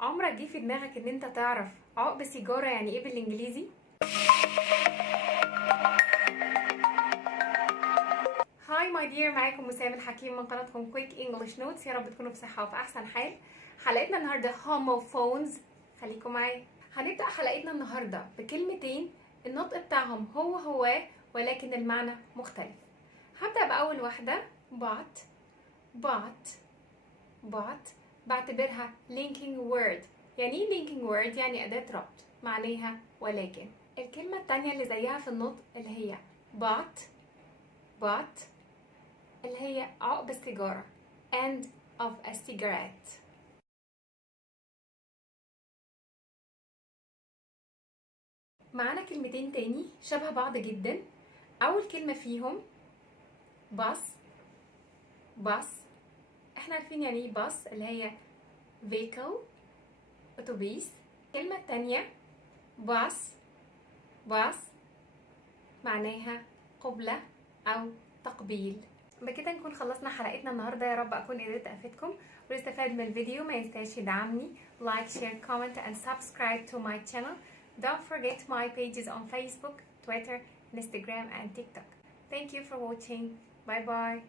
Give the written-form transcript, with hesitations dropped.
عمرك جه في دماغك ان انت تعرف عقب سيجارة يعني ايه بالانجليزي؟ هاي ماي دير، معاكم مسام الحكيم من قناتكم كويك انجلش نوتس. يا رب تكونوا بصحة وفي احسن حال. حلقتنا النهارده هوموفونز، خليكم معايا. هنبدأ حلقتنا النهارده بكلمتين النطق بتاعهم هو ولكن المعنى مختلف. هبدأ بأول واحدة bought. بعتبرها linking word. يعني ايه linking word؟ يعني أداة ربط معناها ولكن. الكلمة التانية اللي زيها في النطق اللي هي bought اللي هي عقب السيجارة end of a cigarette. معانا كلمتين تاني شبه بعض جدا. أول كلمة فيهم bus. احنا عارفين يعني ايه bus اللي هي vehicle، أتوبيس. الكلمة التانية bus معناها قبلة أو تقبيل. بكده نكون خلصنا حلقتنا النهارده. يا رب اكون قدرت افيدكم واستفاد من الفيديو. ما ينساش يدعمني like, share, comment and subscribe to my channel. Don't forget my pages on Facebook, Twitter, Instagram and TikTok. Thank you for watching. Bye bye.